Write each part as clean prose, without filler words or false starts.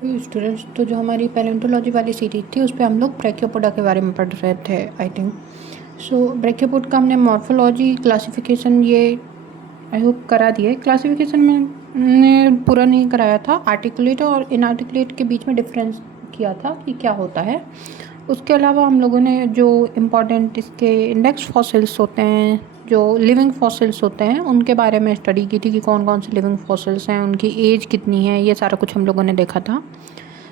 तो स्टूडेंट्स, तो जो हमारी पैलेंटोलॉजी वाली सीरीज थी उस पर हम लोग ब्रैकियोपोडा के बारे में पढ़ रहे थे आई थिंक। सो ब्रैकियोपोड का हमने मॉर्फोलॉजी, क्लासिफिकेशन, ये आई होप करा दिया है। क्लासिफिकेशन में ने पूरा नहीं कराया था, आर्टिकुलेट और इनआर्टिकुलेट के बीच में डिफरेंस किया था कि क्या होता है। उसके अलावा हम लोगों ने जो इम्पोर्टेंट इसके इंडेक्स फॉसिल्स होते हैं, जो लिविंग फॉसिल्स होते हैं, उनके बारे में स्टडी की थी कि कौन कौन से लिविंग फॉसिल्स हैं, उनकी एज कितनी है, ये सारा कुछ हम लोगों ने देखा था।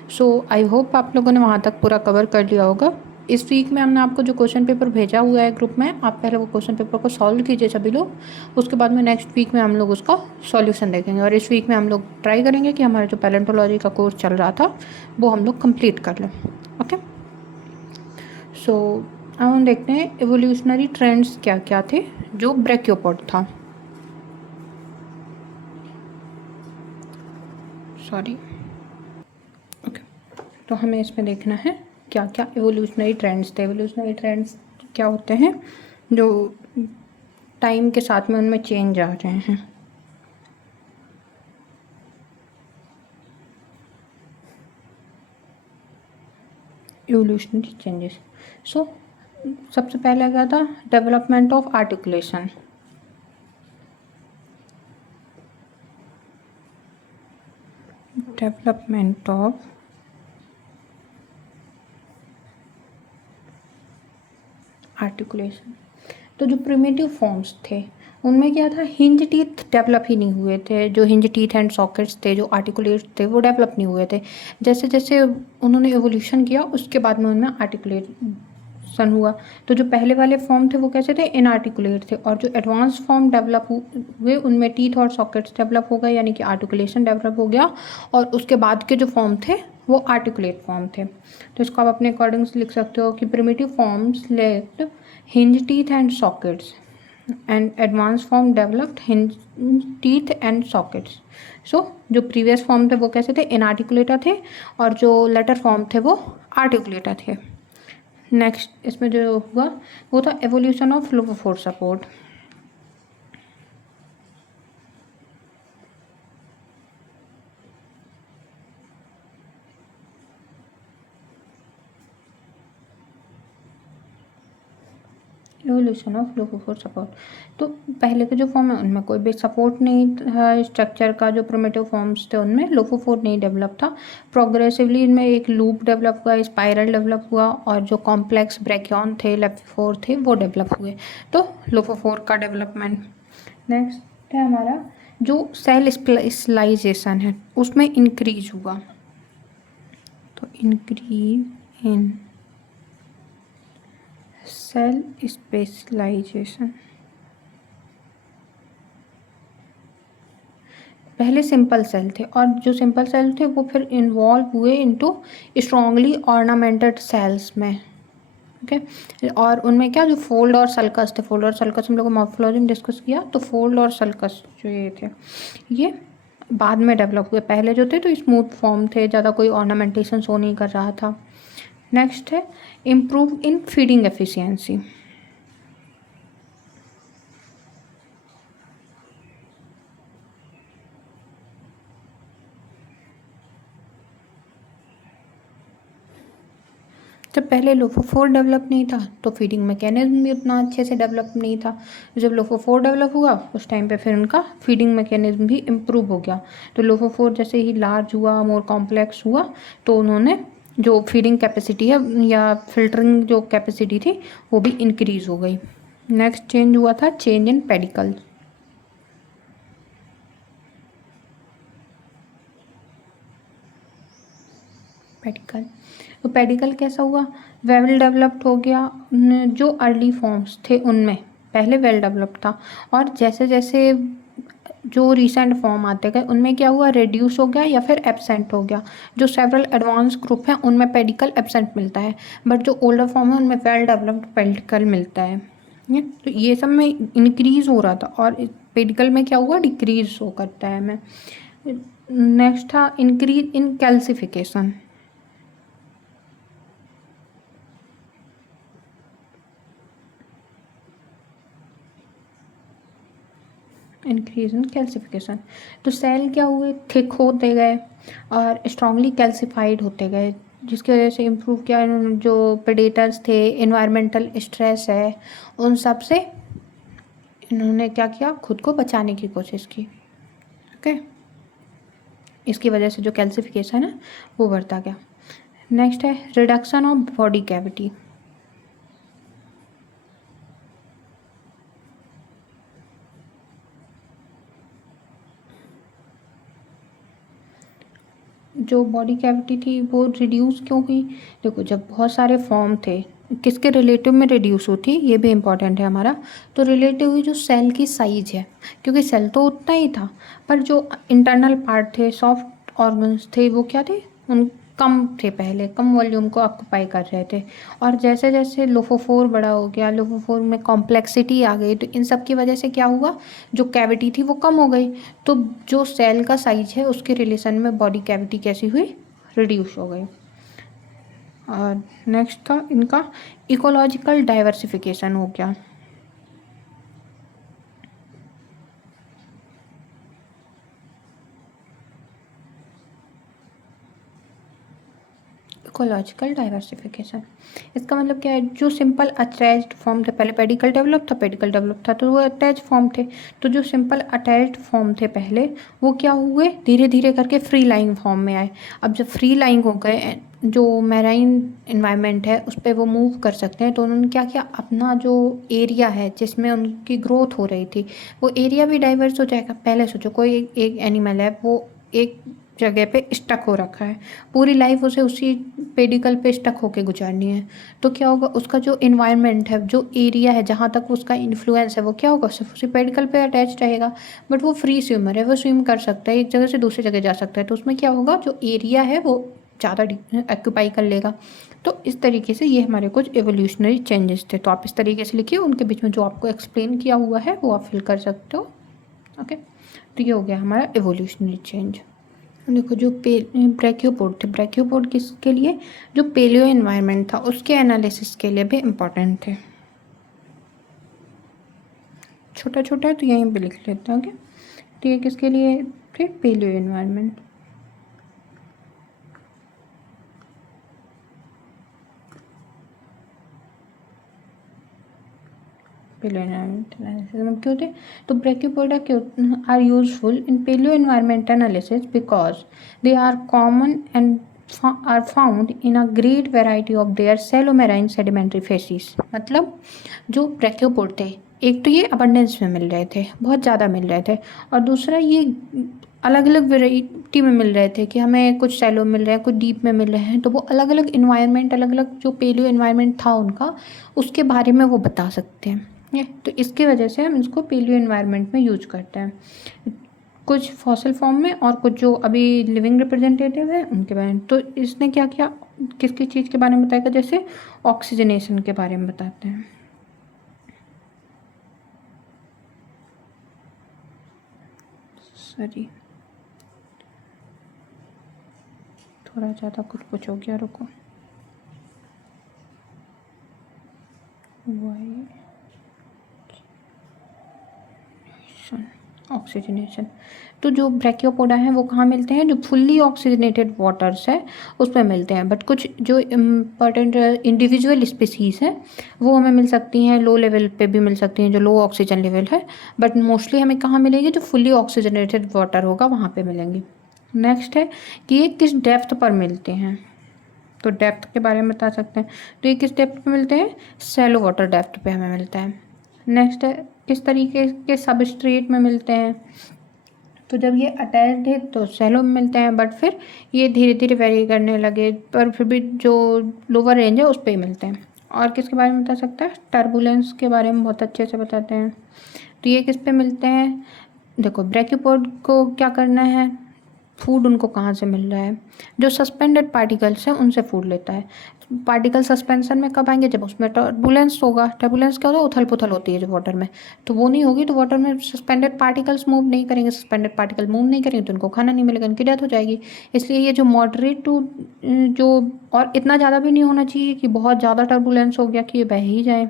सो आई होप आप लोगों ने वहाँ तक पूरा कवर कर लिया होगा। इस वीक में हमने आपको जो क्वेश्चन पेपर भेजा हुआ है ग्रुप में, आप पहले वो क्वेश्चन पेपर को सॉल्व कीजिए सभी लोग। उसके बाद में नेक्स्ट वीक में हम लोग उसका सॉल्यूशन देखेंगे, और इस वीक में हम लोग ट्राई करेंगे कि हमारा जो पैलेंटोलॉजी का कोर्स चल रहा था वो हम लोग कंप्लीट कर लें। ओके, सो अब हम देखते हैं एवोल्यूशनरी ट्रेंड्स क्या क्या थे जो ब्रैकियोपोड था। सॉरी, ओके, तो हमें इसमें देखना है क्या क्या एवोल्यूशनरी ट्रेंड्स थे। एवोल्यूशनरी ट्रेंड्स क्या होते हैं जो टाइम के साथ में उनमें चेंज आ रहे हैं। एवोल्यूशनरी चेंजेस, सो सबसे पहले क्या था, development of articulation. Development of articulation, तो जो प्रिमिटिव फॉर्म्स थे उनमें क्या था, हिंज टीथ डेवलप ही नहीं हुए थे। जो हिंज टीथ एंड सॉकेट्स थे, जो आर्टिकुलेट थे, वो डेवलप नहीं हुए थे। जैसे जैसे उन्होंने एवोल्यूशन किया उसके बाद में उनमें आर्टिकुलेशन हुआ। तो जो पहले वाले फॉर्म थे वो कैसे थे, इनआर्टिकुलेट थे, और जो एडवांस फॉर्म डेवलप हुए उनमें टीथ और सॉकेट्स डेवलप हो गए, यानी कि आर्टिकुलेशन डेवलप हो गया। और उसके बाद के जो फॉर्म थे वो आर्टिकुलेट फॉर्म थे। तो इसको आप अपने अकॉर्डिंग लिख सकते हो कि primitive forms left hinge teeth and sockets and advanced form developed hinge teeth and sockets. So जो प्रीवियस फॉर्म थे वो कैसे थे, इनआर्टिकुलेटर थे, और जो लेटर फॉर्म थे वो आर्टिकुलेटर थे। नेक्स्ट इसमें जो हुआ वो था evolution of lophophore support. Evolution of lophophore support, तो पहले के जो फॉर्म है उनमें कोई भी सपोर्ट नहीं था स्ट्रक्चर का। जो प्रिमिटिव फॉर्म्स थे उनमें लोफोफोर नहीं डेवलप था। प्रोग्रेसिवली इनमें एक लूप डेवलप हुआ, स्पाइरल डेवलप हुआ, और जो कॉम्प्लेक्स ब्रैकियन थे, लेपिफोर थे, वो डेवलप हुए। तो लोफोफोर का डेवलपमेंट। नेक्स्ट है हमारा जो सेल स्पेशलाइजेशन है उसमें इंक्रीज हुआ। तो इंक्रीज इन सेल स्पेशलाइजेशन, पहले सिंपल सेल थे और जो सिंपल सेल थे वो फिर इन्वॉल्व हुए इनटू स्ट्रॉन्गली ऑर्नामेंटेड सेल्स में। ओके, और उनमें क्या, जो फोल्ड और सल्कस थे, फोल्ड और सल्कस हम लोग मॉर्फोलॉजी में डिस्कस किया। तो फोल्ड और सल्कस जो ये थे ये बाद में डेवलप हुए। पहले जो थे तो स्मूथ फॉर्म थे, ज़्यादा कोई ऑर्नामेंटेशन शो नहीं कर रहा था। नेक्स्ट है इम्प्रूव इन फीडिंग एफिशिएंसी। जब पहले लोफोफोर डेवलप नहीं था तो फीडिंग मैकेनिज्म भी उतना अच्छे से डेवलप नहीं था। जब लोफोफोर डेवलप हुआ उस टाइम पे फिर उनका फीडिंग मैकेनिज्म भी इम्प्रूव हो गया। तो लोफोफोर जैसे ही लार्ज हुआ, मोर कॉम्प्लेक्स हुआ, तो उन्होंने जो फीडिंग कैपेसिटी है या फिल्टरिंग जो कैपेसिटी थी वो भी इंक्रीज हो गई। नेक्स्ट चेंज हुआ था चेंज इन पेडिकल। पेडिकल, तो पेडिकल कैसा हुआ, वेल डेवलप्ड हो गया। जो अर्ली फॉर्म्स थे उनमें पहले वेल डेवलप्ड था, और जैसे जैसे जो रिसेंट फॉर्म आते गए उनमें क्या हुआ, रिड्यूस हो गया या फिर एब्सेंट हो गया। जो सेवरल एडवांस ग्रुप हैं उनमें पेडिकल एब्सेंट मिलता है, बट जो ओल्डर फॉर्म है उनमें वेल डेवलप्ड पेडिकल मिलता है। तो ये सब में इंक्रीज हो रहा था, और पेडिकल में क्या हुआ, डिक्रीज हो करता है हमें। नेक्स्ट था increase in calcification. Increase in calcification. तो सेल क्या हुए, थिक होते गए और स्ट्रांगली कैल्सिफाइड होते गए, जिसकी वजह से इम्प्रूव किया। जो प्रेडेटर्स थे, इन्वायरमेंटल स्ट्रेस है, उन सब से इन्होंने क्या किया, खुद को बचाने की कोशिश की। ओके, इसकी वजह से जो कैल्सिफिकेशन है वो बढ़ता गया। नेक्स्ट है रिडक्शन ऑफ बॉडी कैविटी। जो बॉडी कैविटी थी वो रिड्यूस क्यों हुई? देखो, जब बहुत सारे फॉर्म थे, किसके रिलेटिव में रिड्यूस होती, ये भी इम्पॉर्टेंट है हमारा। तो रिलेटिव हुई जो सेल की साइज है, क्योंकि सेल तो उतना ही था, पर जो इंटरनल पार्ट थे, सॉफ्ट ऑर्गन्स थे, वो क्या थे, उन कम थे, पहले कम वॉल्यूम को ऑक्यूपाई कर रहे थे। और जैसे जैसे लोफोफोर बड़ा हो गया, लोफोफोर में कॉम्प्लेक्सिटी आ गई, तो इन सब की वजह से क्या हुआ, जो कैविटी थी वो कम हो गई। तो जो सेल का साइज है उसके रिलेशन में बॉडी कैविटी कैसी हुई, रिड्यूस हो गई। और नेक्स्ट था इनका इकोलॉजिकल डाइवर्सिफिकेशन हो गया। इकोलॉजिकल डाइवर्सिफिकेशन, इसका मतलब क्या है, जो सिंपल अटैच्ड फॉर्म थे, पहले पेडिकल डेवलप था, पेडिकल डेवलप था तो वो अटैच फॉर्म थे। तो जो सिंपल अटैच्ड फॉर्म थे पहले, वो क्या हुए, धीरे धीरे करके फ्री लाइंग फॉर्म में आए। अब जब फ्री लाइंग हो गए, जो मैराइन इन्वायरमेंट है उस पर वो मूव कर सकते हैं, तो उन्होंने क्या किया, अपना जो एरिया है जिसमें उनकी ग्रोथ हो रही थी, वो एरिया भी डाइवर्स हो जाएगा। पहले सोचो, कोई एक एनिमल है, वो एक जगह पे स्टक हो रखा है, पूरी लाइफ उसे उसी पेडिकल पे स्टक होके गुजारनी है। तो क्या होगा, उसका जो इन्वायरमेंट है, जो एरिया है, जहाँ तक उसका इन्फ्लुएंस है, वो क्या होगा, सिर्फ उसी पेडिकल पे अटैच रहेगा। बट वो फ्री स्विमर है, वो स्विम कर सकता है, एक जगह से दूसरी जगह जा सकता है। तो उसमें क्या होगा, जो एरिया है वो ज़्यादा ऑक्यूपाई कर लेगा। तो इस तरीके से ये हमारे कुछ एवोल्यूशनरी चेंजेस थे। तो आप इस तरीके से लिखिए, उनके बीच में जो आपको एक्सप्लेन किया हुआ है वो आप फिल कर सकते हो। ओके, तो ये हो गया हमारा एवोल्यूशनरी चेंज। देखो, जो ब्रैकियोपोड थे, ब्रैकियोपोड किसके लिए, जो पेलियो एनवायरनमेंट था उसके एनालिसिस के लिए भी इम्पोर्टेंट थे। छोटा छोटा है तो यहीं पे लिख लेते हैं। ओके, तो ये किसके लिए थे, paleo environment. Paleo environment analysis में क्यों थे, तो ब्रैकियोपोडा क्यों are useful in paleo environment analysis because they are common and are found in a great variety of their shallow marine sedimentary facies। मतलब जो ब्रैकियोपोड थे, एक तो ये अबंडेंस में मिल रहे थे, बहुत ज़्यादा मिल रहे थे, और दूसरा ये अलग अलग वेराइटी में मिल रहे थे, कि हमें कुछ शैलो मिल रहे हैं, कुछ डीप में मिल रहे हैं। तो वो अलग अलग इन्वायरमेंट, अलग अलग जो पेलियो इन्वायरमेंट था उनका, उसके बारे में वो बता सकते हैं। तो इसकी वजह से हम इसको पेलियो इन्वायरमेंट में यूज करते हैं, कुछ फॉसिल फॉर्म में और कुछ जो अभी लिविंग रिप्रेजेंटेटिव है उनके बारे में। तो इसने क्या किया, किस चीज़ के बारे में बताएगा, जैसे ऑक्सीजनेशन के बारे में बताते हैं। सॉरी, थोड़ा ज़्यादा कुछ हो गया, रुको। ऑक्सीजनेशन, तो जो ब्रैकियोपोडा हैं वो कहाँ मिलते हैं, जो फुल्ली ऑक्सीजनेटेड वाटर्स है उसमें मिलते हैं। बट कुछ जो इम्पॉर्टेंट इंडिविजुअल स्पीसीज़ हैं वो हमें मिल सकती हैं, लो लेवल पे भी मिल सकती हैं, जो लो ऑक्सीजन लेवल है। बट मोस्टली हमें कहाँ मिलेगी, जो फुल्ली ऑक्सीजनेटेड वाटर होगा वहाँ पे मिलेंगी। नेक्स्ट है कि ये किस डेप्थ पर मिलते हैं, तो डेप्थ के बारे में बता सकते हैं। तो ये किस डेप्थ पे मिलते हैं, शैलो वाटर डेप्थ पे हमें मिलता है। नेक्स्ट है किस तरीके के सबस्ट्रेट में मिलते हैं, तो जब ये अटैच्ड है तो शैलो में मिलते हैं, बट फिर ये धीरे धीरे वेरी करने लगे, पर फिर भी जो लोअर रेंज है उस पर ही मिलते हैं। और किसके बारे में बता सकता है, टर्बुलेंस के बारे में बहुत अच्छे से बताते हैं। तो ये किस पे मिलते हैं, देखो ब्रैकियोपोड को क्या करना है, फूड उनको कहाँ से मिल रहा है, जो सस्पेंडेड पार्टिकल्स हैं उनसे फूड लेता है। पार्टिकल सस्पेंशन में कब आएंगे? जब उसमें टर्बुलेंस होगा। टर्बुलेंस क्या होता है? उथल पुथल होती है जो वाटर में, तो वो नहीं होगी तो वाटर में सस्पेंडेड पार्टिकल्स मूव नहीं करेंगे। सस्पेंडेड पार्टिकल मूव नहीं करेंगे तो उनको खाना नहीं मिलेगा, उनकी डेथ हो जाएगी। इसलिए ये जो मॉडरेट टू जो, और इतना ज़्यादा भी नहीं होना चाहिए कि बहुत ज़्यादा टर्बुलेंस हो गया कि ये बह ही जाए।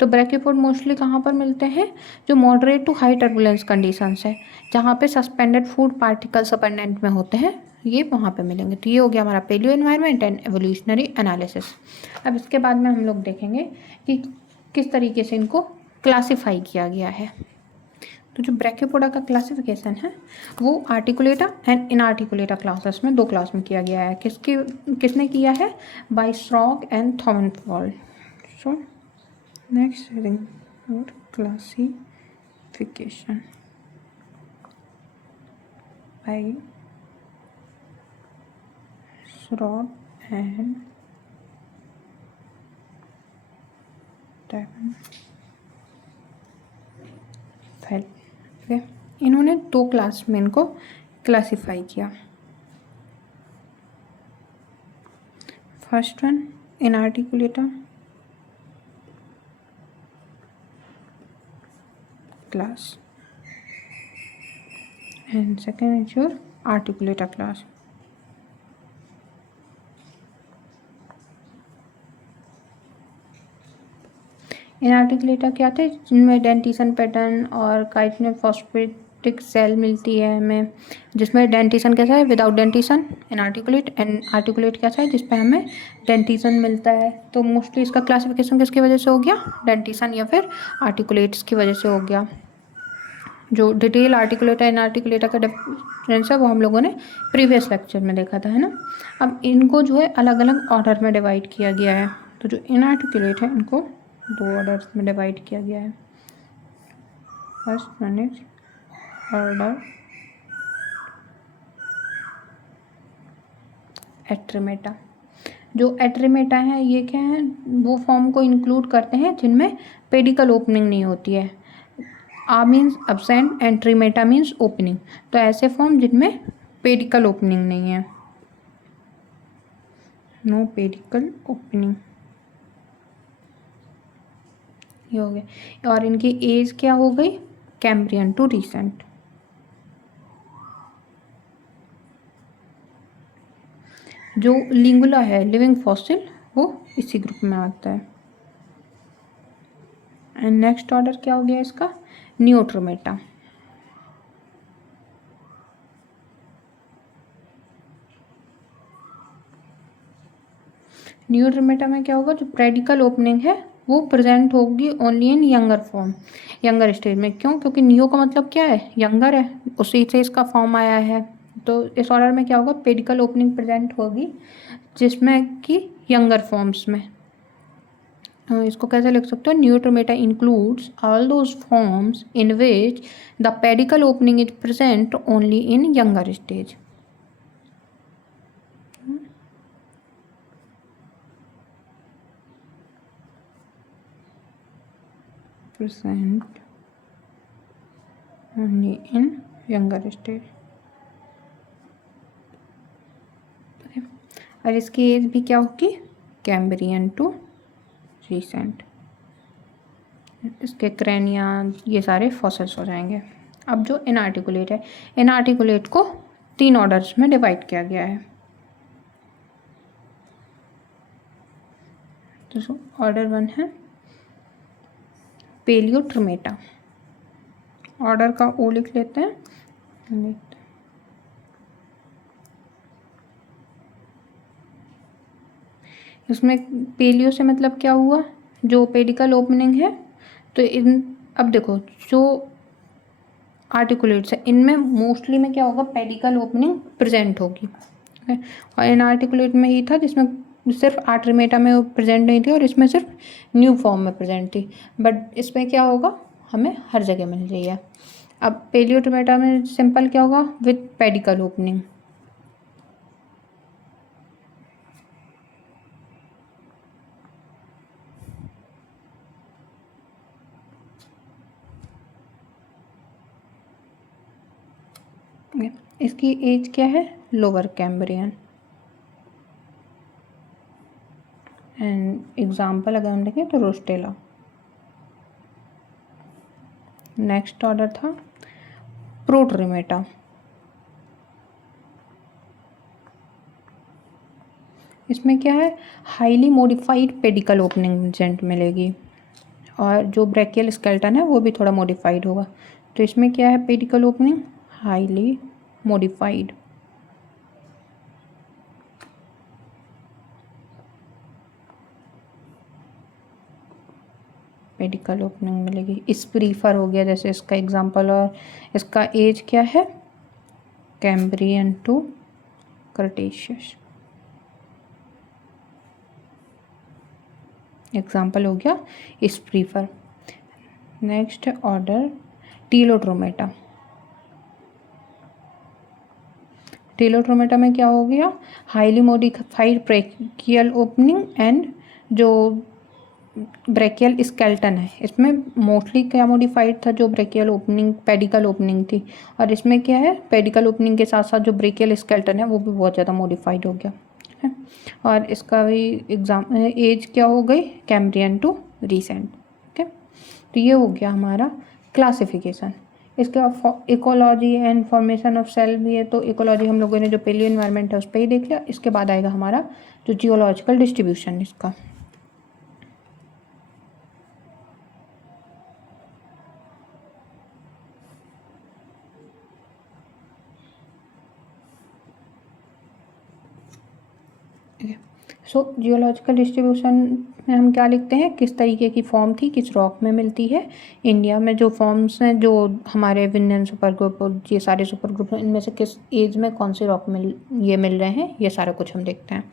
तो ब्रैकियोपोड मोस्टली कहाँ पर मिलते हैं? जो moderate to high turbulence conditions है, जहाँ पे सस्पेंडेड फूड पार्टिकल्स अबंडेंट में होते हैं, ये वहाँ पे मिलेंगे। तो ये हो गया हमारा paleo environment and evolutionary analysis. अब इसके बाद में हम लोग देखेंगे कि किस तरीके से इनको क्लासिफाई किया गया है। तो जो ब्रैकियोपोडा का क्लासिफिकेशन है वो आर्टिकुलेटा एंड इनआर्टिकुलेटा क्लासेस में 2 क्लास में किया गया है। किसने किया है? By Schrock and Twenhofel. So next heading और classification by Schrock and Twenhofel. ठीक है, इन्होंने 2 क्लास में इनको क्लासिफाई किया। First one inarticulata class and second is your articulata class. Inarticulata क्या थे? जिनमें डेंटिशन पैटर्न और काइटिन फॉस्फेटिक सेल मिलती है हमें, जिसमें डेंटिशन कैसा है? Without dentition inarticulate, and articulate कैसा है? जिसपे हमें डेंटिशन मिलता है। तो मोस्टली इसका क्लासिफिकेशन किसकी वजह से हो गया? डेंटिशन या फिर आर्टिकुलेट्स की वजह से हो गया। जो डिटेल आर्टिकुलेटा इनआर्टिकुलेटा का डिफरेंस है वो हम लोगों ने प्रीवियस लेक्चर में देखा था, है ना। अब इनको जो है अलग अलग ऑर्डर में डिवाइड किया गया है। तो जो इनआर्टिकुलेट है इनको 2 ऑर्डर्स में डिवाइड किया गया है। First one is order atremata. जो एट्रिमेटा है ये क्या है? वो फॉर्म को इंक्लूड करते हैं जिनमें पेडिकल ओपनिंग नहीं होती है। A means absent and tremata means opening. तो ऐसे फॉर्म जिनमें पेडिकल ओपनिंग नहीं है, नो पेडिकल ओपनिंग, ये हो गया। और इनकी एज क्या हो गई? Cambrian to recent. जो लिंगुला है लिविंग फॉसिल वो इसी ग्रुप में आता है। एंड नेक्स्ट ऑर्डर क्या हो गया इसका? नियोट्रोमेटा। नियोट्रोमेटा में क्या होगा? जो पेडिकल ओपनिंग है वो प्रेजेंट होगी only in younger form, younger stage में। क्यों? क्योंकि नियो का मतलब क्या है? यंगर है, उसी से इसका फॉर्म आया है। तो इस ऑर्डर में क्या होगा? पेडिकल ओपनिंग प्रेजेंट होगी जिसमें कि यंगर फॉर्म्स में। इसको कैसे लिख सकते हो? Neotremata includes all those forms in which the pedicle opening is present only in younger stage. present only in younger stage। और इसकी एज भी क्या होगी? Cambrian to recent. इसके क्रेनिया ये सारे फॉसिल्स हो जाएंगे। अब जो इनआर्टिकुलेट है, इनआर्टिकुलेट को 3 ऑर्डर्स में डिवाइड किया गया है। तो ऑर्डर 1 है पेलियोट्रिमेटा। ऑर्डर का ओ लिख लेते हैं। इसमें पेलियो से मतलब क्या हुआ? जो पेडिकल ओपनिंग है। तो इन अब देखो जो आर्टिकुलेट्स है इनमें मोस्टली में क्या होगा? पेडिकल ओपनिंग प्रेजेंट होगी। और इन आर्टिकुलेट में ही था जिसमें सिर्फ आर्ट्रिमेटा में वो प्रेजेंट नहीं थी और इसमें सिर्फ न्यू फॉर्म में प्रेजेंट थी। बट इसमें क्या होगा? हमें हर जगह मिल रही है। अब पेलियोट्रिमेटा में सिंपल क्या होगा? With pedicle opening. इसकी एज क्या है? Lower Cambrian. एंड एग्जाम्पल अगर हम देखें तो रोस्टेला। नेक्स्ट ऑर्डर था प्रोट्रिमेटा। इसमें क्या है, highly modified pedicle opening present मिलेगी और जो ब्रैकियल स्केलेटन है वो भी थोड़ा मॉडिफाइड होगा। तो इसमें क्या है, pedicle opening highly modified. Pedicle opening मिलेगी। स्प्रीफर हो गया जैसे इसका एग्जांपल, और इसका एज क्या है, कैम्ब्रियन टू क्रेटेशियस। एग्जांपल हो गया स्प्रीफर। Next order टीलोट्रोमेटा। टीलोट्रोमेटा में क्या हो गया, highly modified brachial opening and जो ब्रैकियल स्केलेटन है इसमें मोस्टली क्या मॉडिफाइड था, जो ब्रैकियल ओपनिंग पेडिकल ओपनिंग थी, और इसमें क्या है, पेडिकल ओपनिंग के साथ साथ जो ब्रैकियल स्केलेटन है वो भी बहुत ज़्यादा मॉडिफाइड हो गया है। और इसका भी एग्जाम एज क्या हो गई, कैम्ब्रियन टू रीसेंट। ओके, तो ये हो गया हमारा क्लासिफिकेशन। इसके बाद ecology and formation of cell भी है। तो इकोलॉजी हम लोगों ने जो पेलियो एनवायरनमेंट है उस पर ही देख लिया। इसके बाद आएगा हमारा जो जियोलॉजिकल डिस्ट्रीब्यूशन इसका। सो जियोलॉजिकल डिस्ट्रीब्यूशन में हम क्या लिखते हैं, किस तरीके की फॉर्म थी, किस रॉक में मिलती है। इंडिया में जो फॉर्म्स हैं, जो हमारे विंध्यन सुपर ग्रुप और ये सारे सुपर ग्रुप हैं, इनमें से किस एज में कौन से रॉक मिल रहे हैं, ये सारा कुछ हम देखते हैं।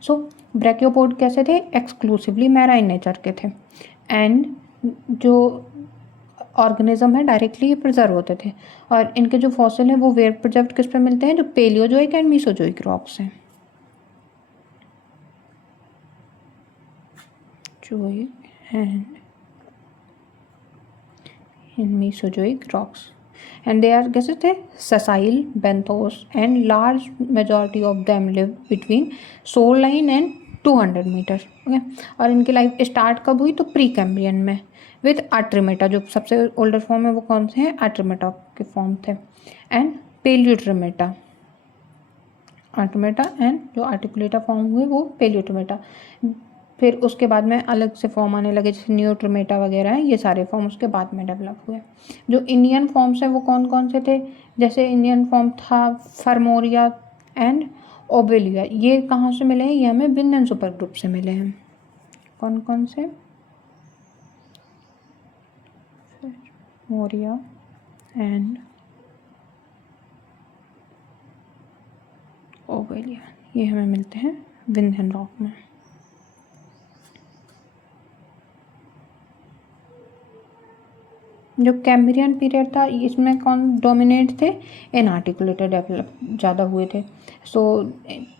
सो ब्रैकियोपोड कैसे थे, एक्सक्लूसिवली मैराइन नेचर के थे, एंड जो ऑर्गेनिज्म है डायरेक्टली प्रिजर्व होते थे, और इनके जो फॉसिल हैं वो वेयर प्रिजर्व किस पे मिलते हैं, जो पेलियोजोइक एंड मीसोजोइक रॉक्स हैं। and in Mesozoic rocks, and they are कैसे थे, sessile, benthos, and large majority of them live between shoreline and 200 metre. Okay, और इनकी लाइफ स्टार्ट कब हुई, तो प्री कैम्ब्रियन में विद आर्ट्रिमेटा। जो सबसे ओल्डर फॉर्म है वो कौन से हैं, आर्ट्रिमेटा के फॉर्म थे, एंड पेलियोट्रिमेटा। आर्ट्रिमेटा एंड जो आर्टिकुलेटा फॉर्म हुए वो पेलियोट्रिमेटा। फिर उसके बाद में अलग से फॉर्म आने लगे जैसे नियोट्रोमेटा वगैरह हैं, ये सारे फॉर्म उसके बाद में डेवलप हुए। जो इंडियन फॉर्म्स हैं वो कौन कौन से थे, जैसे इंडियन फॉर्म था फर्मोरिया एंड ओबेलिया। ये कहाँ से मिले हैं, ये हमें विंध्यन सुपर ग्रुप से मिले हैं। कौन कौन से, फर्मोरिया एंड ओबेलिया, ये हमें मिलते हैं विंध्यन रॉक में। जो कैम्ब्रियन पीरियड था इसमें कौन डोमिनेट थे, इनआर्टिकुलेटेड डेवलप ज़्यादा हुए थे। सो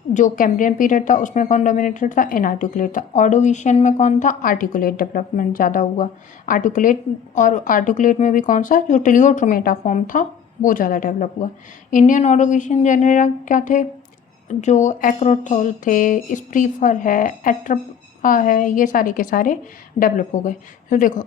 जो कैम्ब्रियन पीरियड था उसमें कौन डोमिनेटेड था, इनआर्टिकुलेट था। ऑर्डोविशियन में कौन था, आर्टिकुलेट डेवलपमेंट ज़्यादा हुआ। आर्टिकुलेट, और आर्टिकुलेट में भी कौन सा, जो टिलियोट्रोमेटा फॉर्म था वो ज़्यादा डेवलप हुआ। इंडियन ऑर्डोविशियन जेनेरा क्या थे, जो एक्रोथोल थे, स्प्रीफर है, एट्रपा है, ये सारे के सारे डेवलप हो गए। तो देखो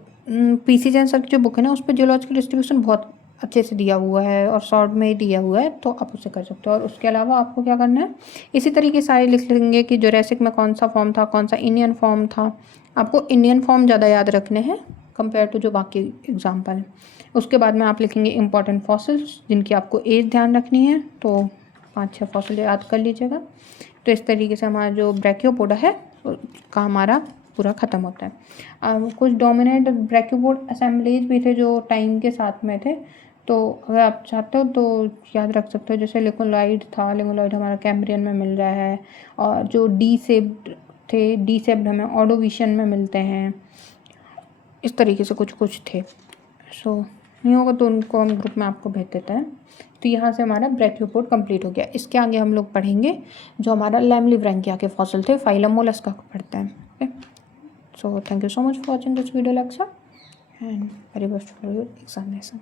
पीसी जैन सर की जो बुक है ना उस पर जियोलॉजिकल डिस्ट्रीब्यूशन बहुत अच्छे से दिया हुआ है और शॉर्ट में ही दिया हुआ है, तो आप उसे कर सकते हो। और उसके अलावा आपको क्या करना है, इसी तरीके सारे लिख लेंगे कि जुरासिक में कौन सा फॉर्म था, कौन सा इंडियन फॉर्म था। आपको इंडियन फॉर्म ज़्यादा याद रखने हैं कंपेयर टू जो बाकी एग्जाम्पल हैं। उसके बाद में आप लिखेंगे इंपॉर्टेंट फॉसिल्स जिनकी आपको एज ध्यान रखनी है, तो 5-6 फॉसिल याद कर लीजिएगा। तो इस तरीके से हमारा जो ब्रैकियोपोडा है का हमारा पूरा ख़त्म होता है। कुछ डोमिनेंट ब्रैकियोपोड असेंबलीज भी थे जो टाइम के साथ में थे, तो अगर आप चाहते हो तो याद रख सकते हो। जैसे लिंगोलॉइड था, लिंगोलॉइड हमारा कैम्ब्रियन में मिल रहा है, और जो डी सेप्ड थे, डी सेप्ड हमें ऑर्डोविशियन में मिलते हैं। इस तरीके से कुछ कुछ थे। सो नहीं होगा तो उनको हम ग्रुप में आपको भेज देते हैं। तो यहाँ से हमारा ब्रैकियोपोड कंप्लीट हो गया। इसके आगे हम लोग पढ़ेंगे जो हमारा लैमलिव्रैंकिया के फॉसिल थे, फाइलम मोलस्का को पढ़ते हैं। Okay, so thank you so much for watching this video lecture and very best for your examination.